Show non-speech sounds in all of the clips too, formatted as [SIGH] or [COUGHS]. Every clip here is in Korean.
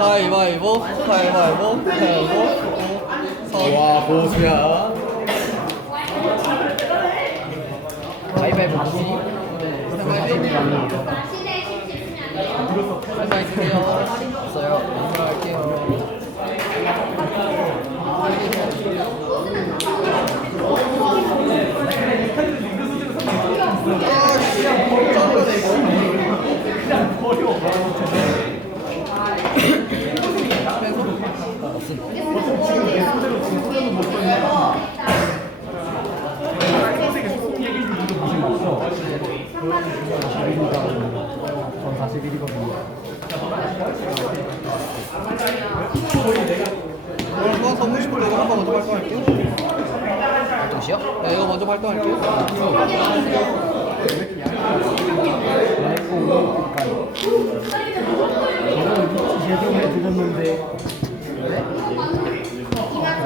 가위바위보 가위바위보 가위바위보. 와 고수야. 가위바위보 무슨 할게요. 없어요. 할게요 전 41이거든요. 이거 선물 싶을 때 이거 한번 먼저 발동할게요 발동시요? 네 이거 먼저 발동할게요 제공해 드렸는데. 얇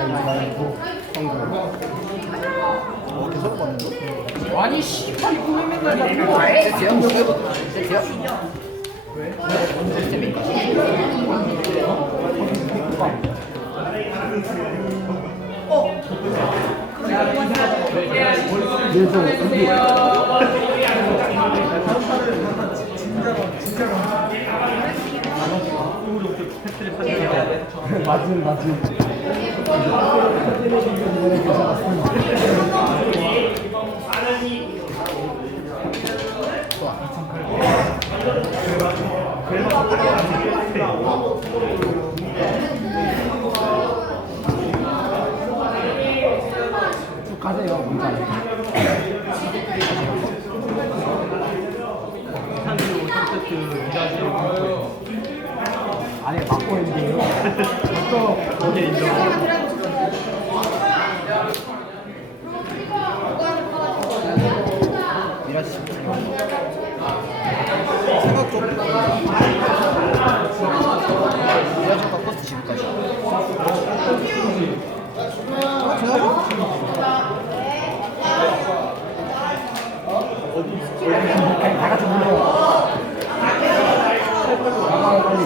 고 성공. 어 계속 봤는데? 아니 씨발 이거 왜 맨날 세트요? 세트요? 왜? 시스템인가? 그래서 이게 맞은 맞은 이번에 괜찮았어 쭉 가세요 먼저 아니 막고 있는데요 또 어디 인정 생각 좀 같이 불러요 가방 빨리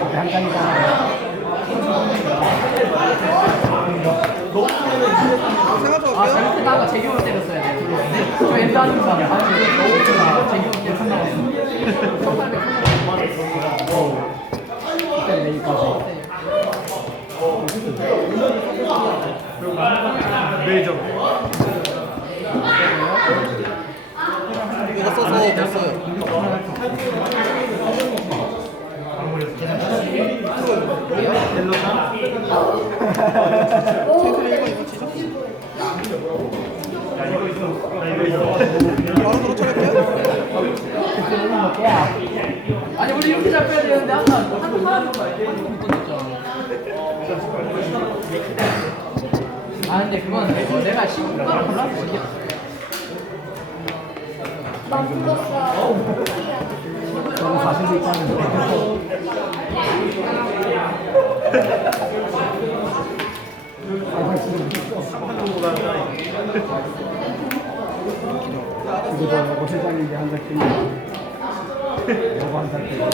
이렇게 한 장이잖아요 생각 좀아 잘못했다가 재규를 때렸어야 돼저 엔드 하는 거 아니야 아니 이게 너무 웃기다 재규 때선 나왔어 그때 내일까지 이거 써서 이거 치죠 바로 깨야 아니 우리 이렇게 잡혀야 되는데 아까 한번 아 근데 그건 어, 내가 시골 가라 골랐어 저는 자신이 있다는데 그래도 여고 세장인데 한달 때문에 여고 한달 때문에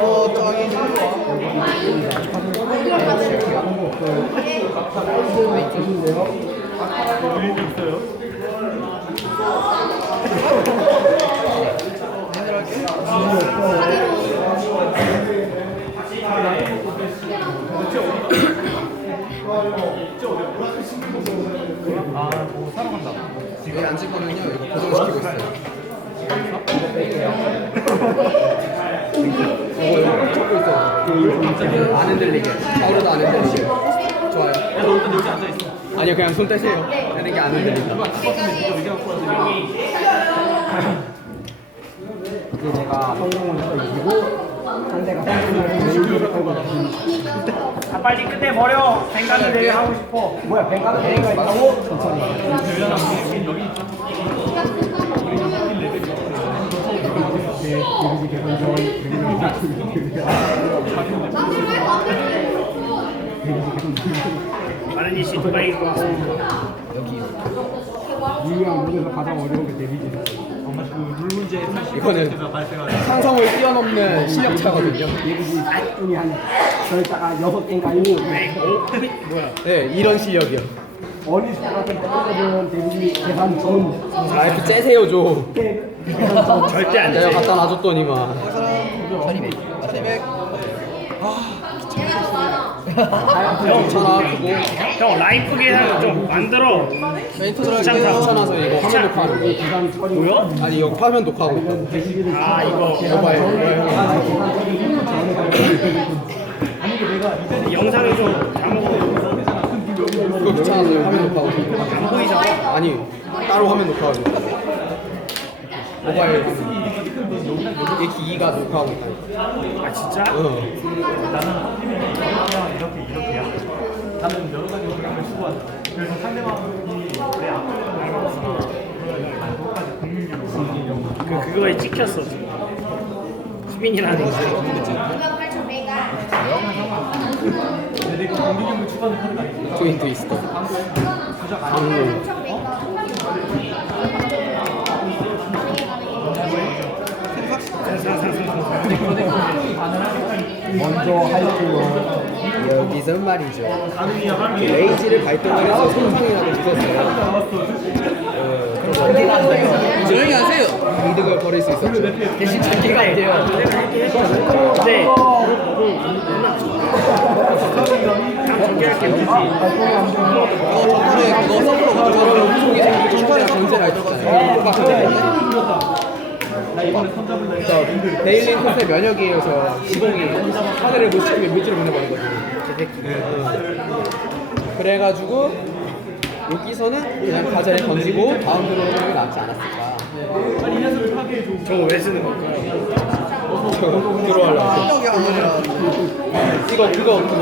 어 짱이 좋아 그런 거 없어요 있으신데요? 해결할게요 아뭐 사러 간다 여기 앉을 거면요 이거 고정시키고 있어요. 이거 잡고 있어요 안 흔들리게. 좌우로도 안 흔들리게. 좋아요. 야너 일단 여기 앉아있어 아니요 그냥 손 떼세요. 떼는 게 안 흔들린다. 이제 제가 성공을 이기고 상대가 성공을 해서 메이드를 걸고 아, 빨리 끝내버려. 생각을 내게 하고 싶어. 뭐야 뱅가드 대회가 있다고? 이씨 두바이 고 가장 어려운 게 데뷔지 룰 문제 이거는 상성을 뛰어넘는 실력 차거든요. 얘들이 짝꿍이 한 저희다가 여섯 개인가 있는 뭐야? 네, 이런 실력이요. 어린 같은 때는 대부분 계산 좀 아, 이렇게 째세요 좀. 절대 안 내가 돼. 갖다 놔줬더니만. 형, 괜찮아, 그거. 형 라이프 계산 좀 만들어. 메인터 들어갈게요. 귀찮아서 이거 화면 녹화하는 거. 계산 처리 뭐요? 아니, 이거 화면 녹화하고 있다고. 아 이거 여봐요. 영상을 좀 잘못 그거 귀찮아서 화면 녹화하고. 안 보이잖아. 아니, 따로 화면 녹화하고. 모바일. 이게 기기가 녹화하고 있다고. 아 진짜? 어. 그 그거에 찍혔어. 수빈이라는 거. 트윈 트위스터. 강로. 먼저 할게요. 여기서 말이죠. 레이지를 발동을 해서 손상이라도 주셨어요. 조용히 하세요. 이득을 벌일 수 있었죠. 대신 안 돼요. 네. 저번에 그거 서브로 가져가면 무속이 생기고 중간에 전제가 있었잖아요. 누가 전제했네? 저 데일린 콘셉 면역이에요. 저 지공이 하늘을 못 시키면 묘지를 보내버리거든요. 응. 그래가지고 여기서는 그냥 가젤에 던지고 다음 들어오는 게 낫지 않았을까. 저거 왜 쓰는 걸까요? 저 들어가려고. 이거 그거 그거?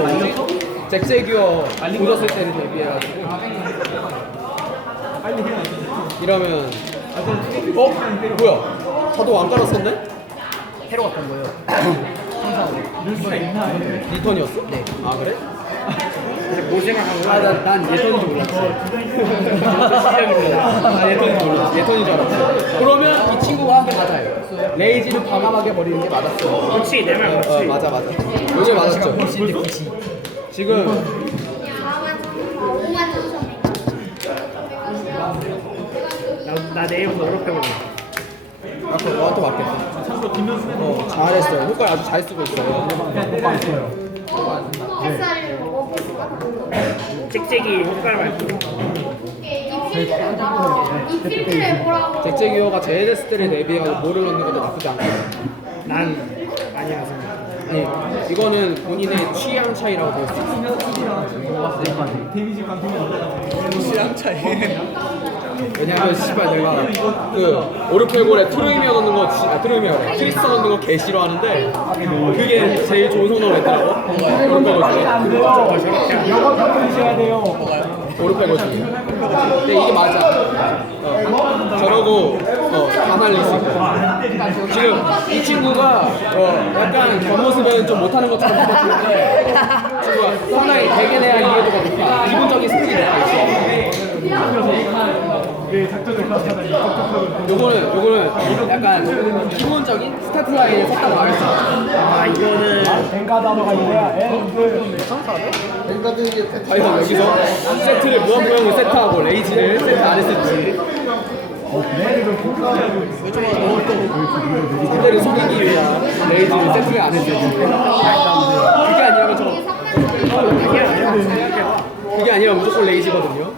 잭제규어 묻었을 때를 대비해가지고 이러면 어? 뭐야? 자동 안 깔았었네? 새로 갔던 거예요. [COUGHS] 리턴이었어? 네. 아 그래? 뭐 생각한 거야? 아난 난 예턴인 줄 몰랐어. 아줄 몰랐어. 예턴인 줄 알았어. 그러면 이 친구가 한개 맞아요. 레이지를 과감하게 버리는 게 맞았어. 그렇지 내말 어 그렇지. 맞아 맞아. 요새 맞았죠. 지금 나, 나 내일부터 노력해볼게. 아까 너한테 맞겠다. 어 잘했어요. 효과 아주 잘 쓰고 있어요. 찍찍이 효과를 말고. 이필드를 보라고. 제해됐을 때를 대비하고 뭐를 넣는 것도 나쁘지 않고. 난 아니라 생각. 아니 이거는 본인의 취향 차이라고 볼수 있어. 취향 차이. 왜냐면 씨발 내가 그 오르페골에 트루이미어 넣는 거, 지- 아 트루이미어 트리스터 넣는 거 개 싫어하는데 그게 제일 좋은 선호를 했더라고. 오르페골 중에. 영어 배우셔야 돼요. 오르페골 중에. 근데 이게 맞아. 어, 저러고 어, 다 날릴 수 있고. 지금 이 친구가 어, 약간 겉모습은 좀 못하는 것처럼 보이는데 친구가 상당히 되게 대한 이해도가 높아. 기본적인 스킬이 있어. 요거는 요거는 약간 기본적인 스타트 라인에 섰다고 말할 수 있어. 아 이거는 뱅가 단어가 있네요. 엔드. 과연 여기서 세트를 무한 모형을 세트하고 레이지를 세트 안 했을지 상대를 속이기 위한 레이지를 세트를 안 했을지 그게 아니라면 저 그게 아니라 무조건 레이지거든요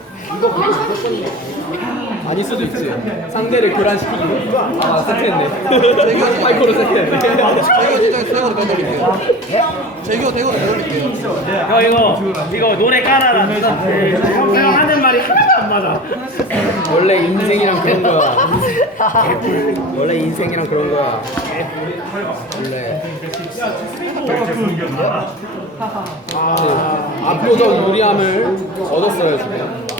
아닐 수도 있지 상대를 교란시키기 아 세트했네 파이코로 세트했네 제가 진짜 대거로 빼드릴게요. 제가 대거로 빼드릴게요. 형 이거 이거 노래 깔아라. 형, 형 하는 말이 하나도 안 맞아. 원래 인생이랑 그런 거야. 원래 인생이랑 그런 거야. 원래. 아, 압도적 유리함을 얻었어요 지금.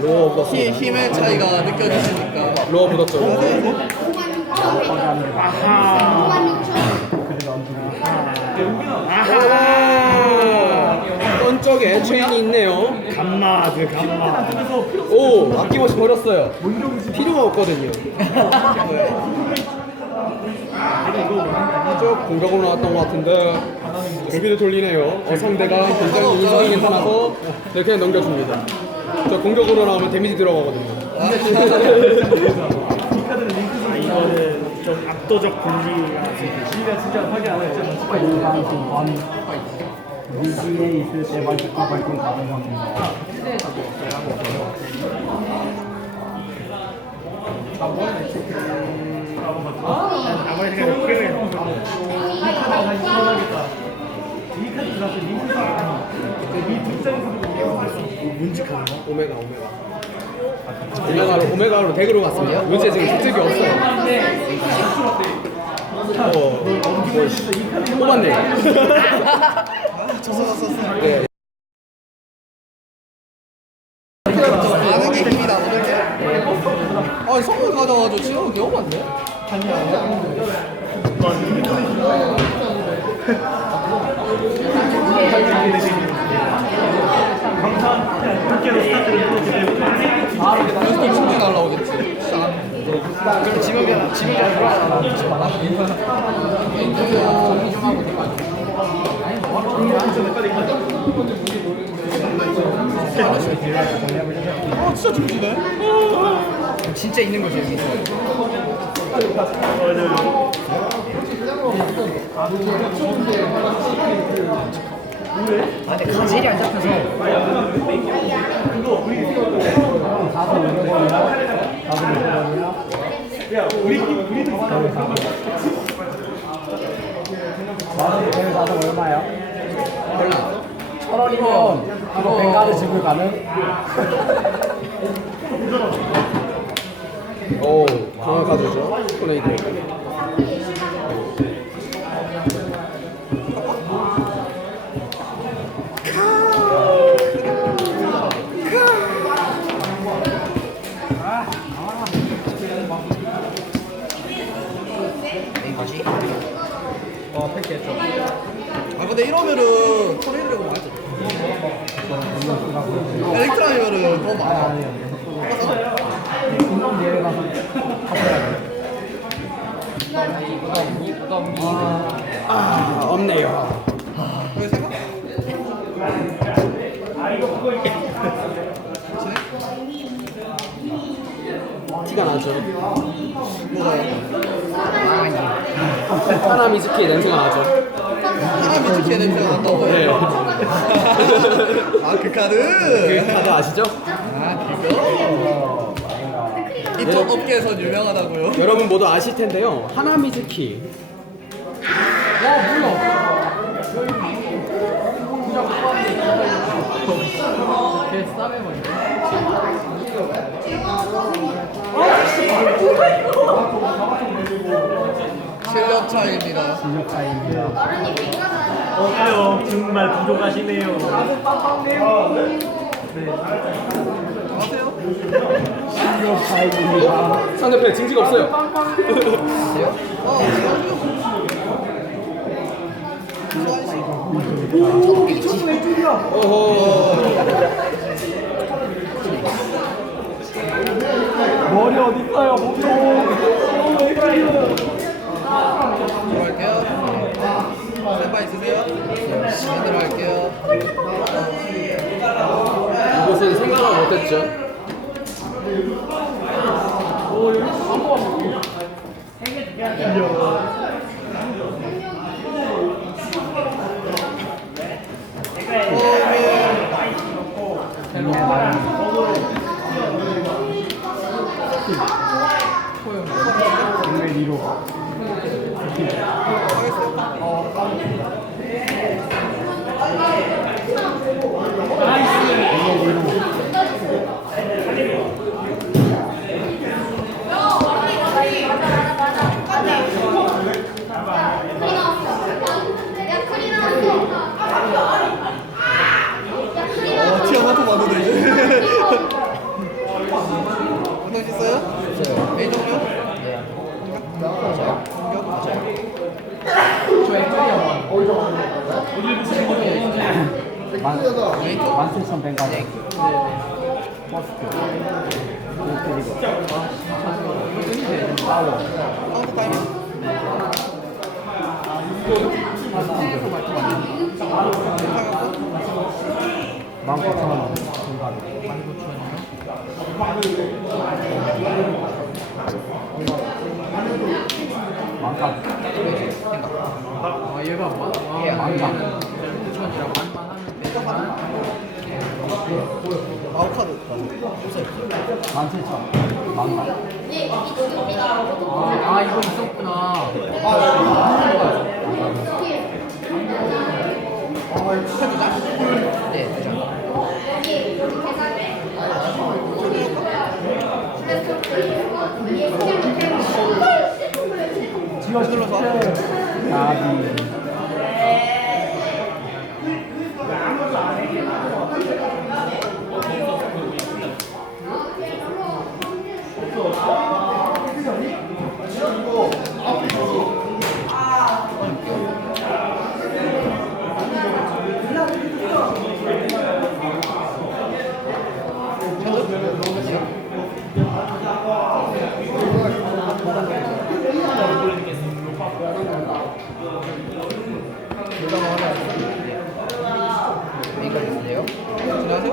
로어 힘, 묻었어. 힘의 차이가 느껴지시니까 로어 묻었죠. 아하 5만 6천 그래도 안 주고 아하 어떤 쪽에 체인이 있네요. 감마드 감마 오 아낌없이 버렸어요. 필요가 없거든요. 쪽 공격으로 나왔던 것 같은데 고비를 돌리네요. 어, 상대가 굉장히 인성이 괜찮아서 네, 그냥 넘겨줍니다. 저 공격으로 나오면 데미지 들어가거든요. 아, 이거는 좀 압도적 분위기가 일반신 번 위기에 있을 때 발톱과 발톱 다른 상태입니다. 아무리 생각해도 기억이 오메가 오메가. 오메가로 오메가로 덱으로 갔습니다. 요새 지금 특특이 없어요. 어, 뭐, 씨, 뽑았네. 네. 아는 게 힘이 아니 선물 가져가지고 지금 너무 많네 연습 충분히 날라오겠지 진짜 지명이야, 지명이야 들어가. 아 진짜 중지네 진짜 있는 여기. 아 근데 가젤이 안 잡혀서. 원이나 다섯 대회 다섯 얼마야? 몰라. 천 원이면 이거 뱅가드 지불 가능? 오, 강화 카드죠. 토네이도. 아 근데 이러면은 엘렉트라이면은 더 많아 아, 없네요. 티가 나죠. 뭐가요? 하나 미즈키의 냄새가 나죠. 하나 미치게 냄새가 난다고요? 네. 아그 카드? 그 카드 아시죠? 아 그거? 이쪽 업계에선 유명하다고요? 여러분 모두 아실 텐데요. 하나 미즈키. 실력 차이입니다 실력 차이입니 다. 어때요? 정말 부족하시네요 실력 차이입니다. 상대편 증지가 없어요. 머리 어디 있어요? 목표. 들어갈게요 스탠바이 있으세요? 네 들어 갈게요 이곳은 생각을 못했죠. 왜 위로? 어 티아마토 만드네 이제 어떤 거 있어요? A 종류? 만, 17,100가지. 버스트. 그리고 파워. 만 구천 원. 중간. 만가. 아 얘가 만 만가. 마우카드 만 칠천. 만가. 아 이거 있었구나. 네 되죠 지어 눌러서. 나비. 메인까지 있는데요 안녕하세요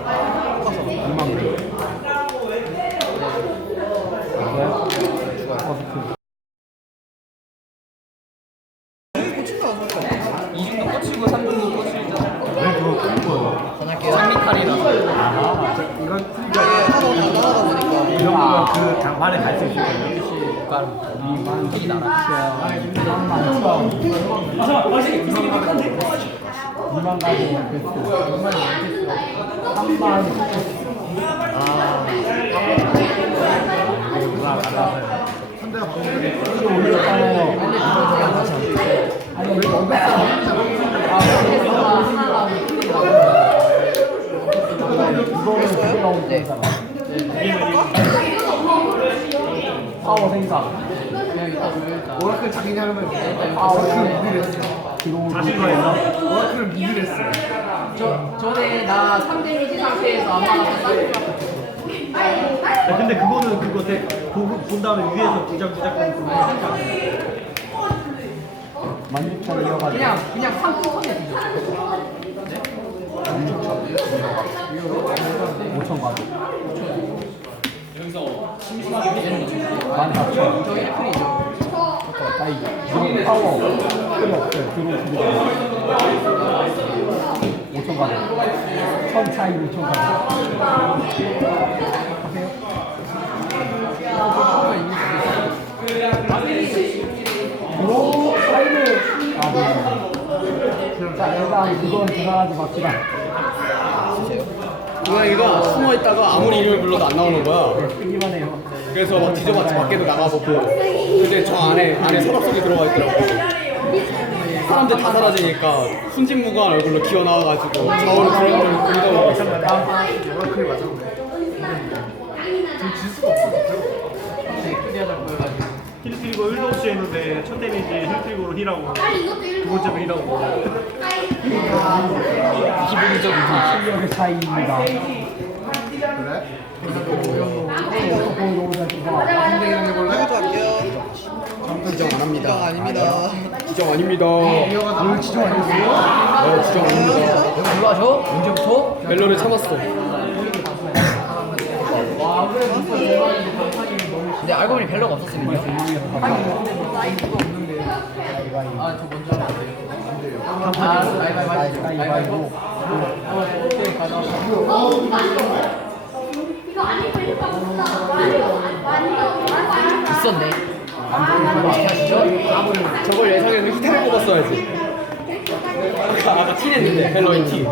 이만 개. 버스트. 이중도 꽂히고 삼중도 꽂히잖아. 왜 그거 끄는 거예요? 전할게요 장미칼이라서. 이건 이게 하도 간단하다 보니까 이런 거그 장만에 갈 수 있을 거예요. 이만 이 나라. 2만 천. 2만 가지 베스트. 2만 베스트. 3만 이거 누가 갈라서요. 이거 올렸잖아요. 아니 이거 올렸어. 이거는 두 개가 오면 되잖아. 파워 생산. 오라클 자기 하면 파워 들어오고 오라클을 미드랬어. 저 전에 나 3데미지 상태에서 아마 야, 근데 그거는 그거 돼. 보고 본 다음에 위에서 부작부작 거는 그거 만 육천 이어가지고 그냥 그냥 상품권에 뒤져. 오천 가지. 만 사천. 저 1풀이죠. 5천만 원. 천 차이 5천만 원. 그런 사이를 자, 일단 그건 계산하지 맙시다. 고양이가 숨어 있다가 아무리 이름을 불러도 안 나오는 거야. 끄기만 해요. 그래서 막 뒤져봤지 밖에도 나가서 보고. 근데 저 안에 안에 서랍 속에 들어가 있더라고. 사람들 다 사라지니까 순진무구한 얼굴로 기어 나와가지고 저를 그런 걸 그리더라고 있어. 힐 트리고 1도 없이 했는데 첫 데미지 힐 트리고로 힐하고 두 번째 힐하고 기본적인 실력의 차이입니다. 여기도 할게요 지정 안 합니다. 정 아닙니다 지정 아닙니다. 오늘 지정 아니었어요? 네, 지정 아닙니다. 올라줘? 언제부터? 멜로를 참았어. 근데 알고 보니 벨로가 없었습니다 아저 먼저. 가위바위보. 있었네 저걸 예상해서 히트를 뽑았어야지. 아까 아까 티 냈는데 멜로인 티.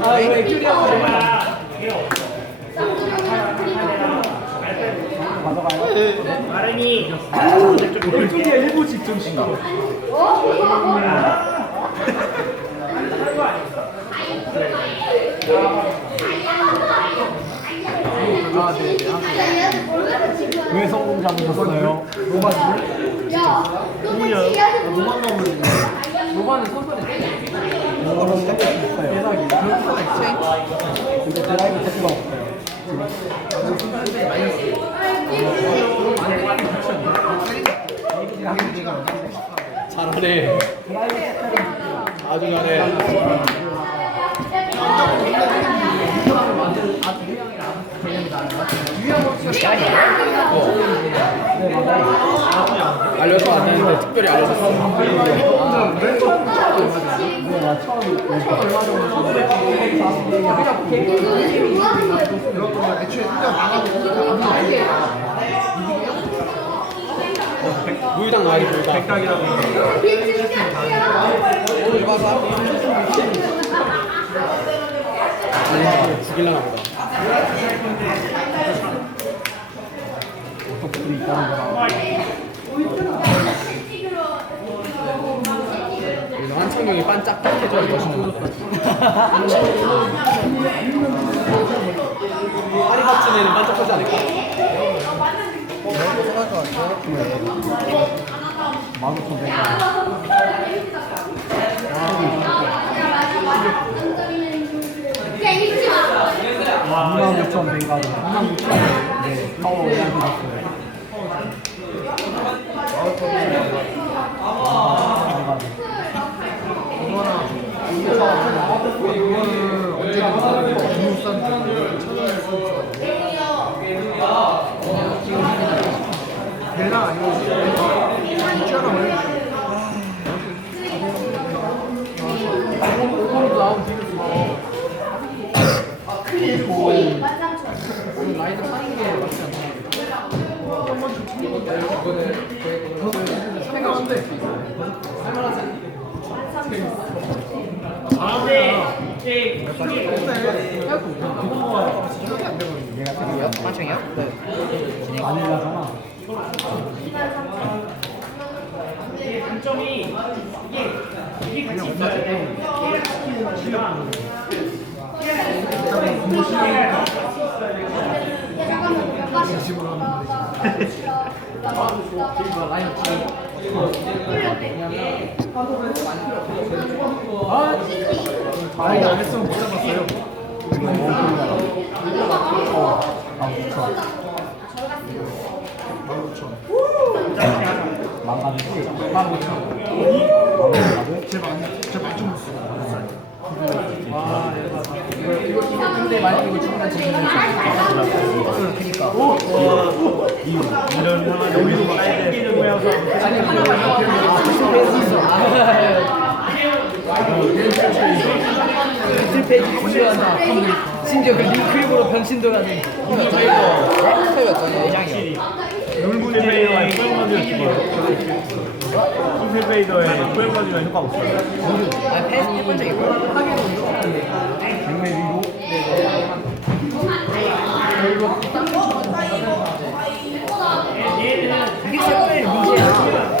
아왜 큐리하고 아랭이 왼쪽에 일부 집중신가? [LAUGHS] 아, 네, 네. 왜 성공 잡으셨어요? 야, 너 얘기하지 로바는 선선해. 이거로 시작할 수 있어요. 근데 드라이브 테크가 없어요. 잘하네. 아주 잘해. 알려서 안 되는데 특별히 알려줬어. 무유당 돼, 무유당. 백각이라고 죽일라나 보다. 한창경이 반짝반짝해져야 멋있는 것 같아. 파리 같은 반짝하지 않을까? 만 오천 백 야, 잊지 마. 2만 5천 뱅가 드 2만 6천 네? 마닐라잖아 아 랭이 안 했으면 못 잡았어요 아 5천 망가지지? 1만 5천 망가지? 제발 제발 좀 근데 만약에 이거 중간 지금 이런 상황 여기도 가야 돼 아니 하나만 아 실패했어 스틸페이지 공유하다 심지어 그 링크입으로 변신도 하는 죽어요 킹필베이더의 소형마디가 효과가 없어요 아 패스 해본 적 있고 이게 세번의 문제야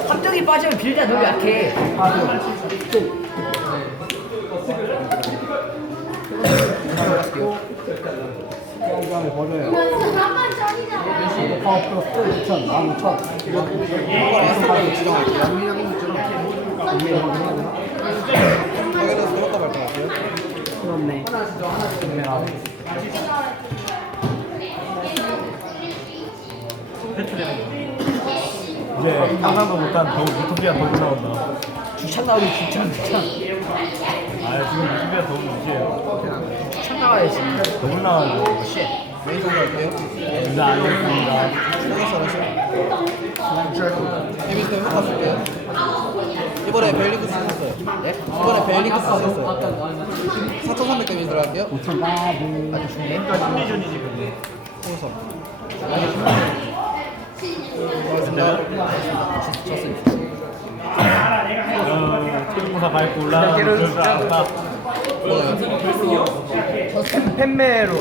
함정이 빠지면 빌드가 너무 약해 시간을 버려요. 전이잖아. 파워 플러스 2천 1만 5천. 이거에서 바로 지정할게요. 여기서 들었다 말것 같아요. 그렇네. 백매라 이제 상상도 못한 더 유토피아 더블 나온다. 주찬 나오기 주찬 주찬. 아 지금 유토피아 더블 무시해요. 주찬 나가야지. 더블 나와요. 메 할게요. 인사 안 했습니다 데미터 효과 쓸게요. 이번에 벨리쿠스 썼어요. 이번에 벨리쿠스 썼어요. 4,300 데미지 들어갈게요. 5천 가드 그러니까 심리전이지 근데 호성. 어, 최종사 밟고 올라가는 줄 알았다 뭐가요? 저 팬매로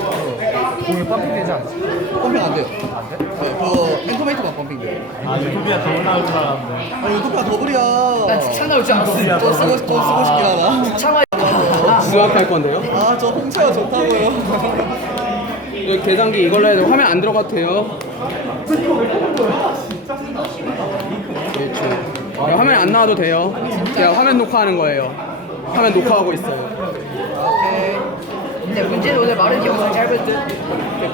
공이 펌핑되지 않습니까? 펌핑 안 돼요. 안 돼? 네, 그거 엔터메이트만 펌핑 돼요. 아 유토피아 더 나올 줄 알았는데 아, 유토피아 더블이야. 나줄 알았어. 또 쓰고, 싶- 또 쓰고 싶긴 하다. 창화. 수학할 건데요. 아, 저 홍채가 좋다고요. 여기 계산기 이걸로 해도 화면 안 들어가도 돼요. 그렇죠. 어, 화면 안 나와도 돼요. 제가 화면 녹화하는 거예요. 화면 녹화하고 있어요. 근데 문제는 오늘 마른 영상 짧을 듯.